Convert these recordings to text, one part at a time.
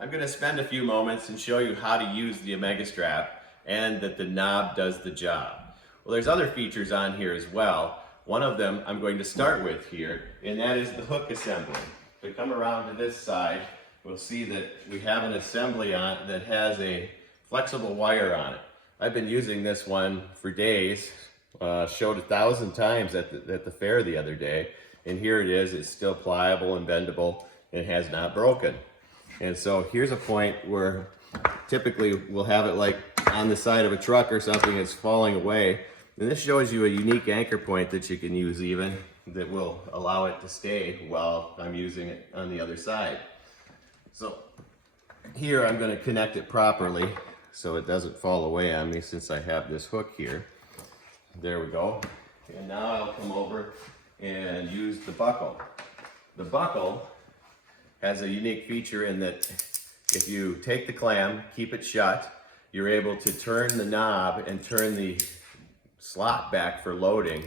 I'm going to spend a few moments and show you how to use the OmegaStrap and that the knob does the job. Well, there's other features on here as well. One of them I'm going to start with here, and that is the hook assembly. If we come around to this side, we'll see that we have an assembly on that has a flexible wire on it. I've been using this one for days, showed 1,000 times at the fair the other day, and here it is. It's still pliable and bendable and has not broken. And so here's a point where typically we'll have it like on the side of a truck or something that's falling away. And this shows you a unique anchor point that you can use even that will allow it to stay while I'm using it on the other side. So here I'm going to connect it properly so it doesn't fall away on me since I have this hook here. There we go. And now I'll come over and use the buckle. The buckle has a unique feature in that if you take the clam, keep it shut, you're able to turn the knob and turn the slot back for loading,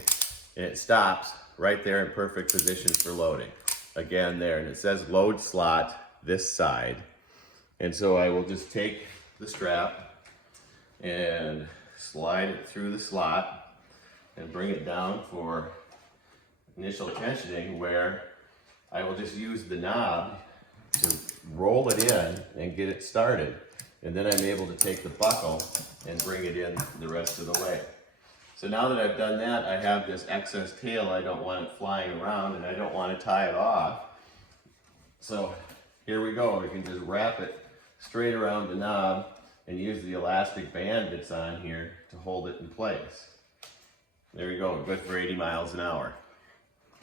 and it stops right there in perfect position for loading. Again there, and it says load slot this side. And so I will just take the strap and slide it through the slot and bring it down for initial tensioning, where I will just use the knob to roll it in and get it started. And then I'm able to take the buckle and bring it in the rest of the way. So now that I've done that, I have this excess tail. I don't want it flying around and I don't want to tie it off. So here we go. We can just wrap it straight around the knob and use the elastic band that's on here to hold it in place. There you go, good for 80 miles an hour.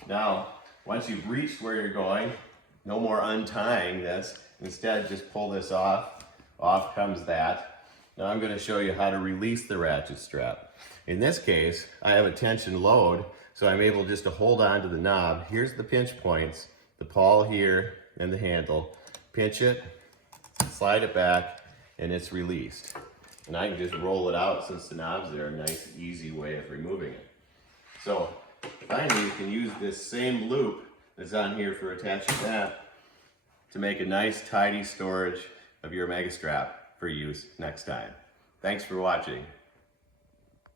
Now, once you've reached where you're going, no more untying this. Instead, just pull this off. Off comes that. Now I'm going to show you how to release the ratchet strap. In this case, I have a tension load, so I'm able just to hold on to the knob. Here's the pinch points, the pawl here and the handle. Pinch it, slide it back, and it's released. And I can just roll it out since the knobs there are a nice, easy way of removing it. So finally, you can use this same loop that's on here for attaching that to make a nice, tidy storage of your OmegaStrap for use next time. Thanks for watching.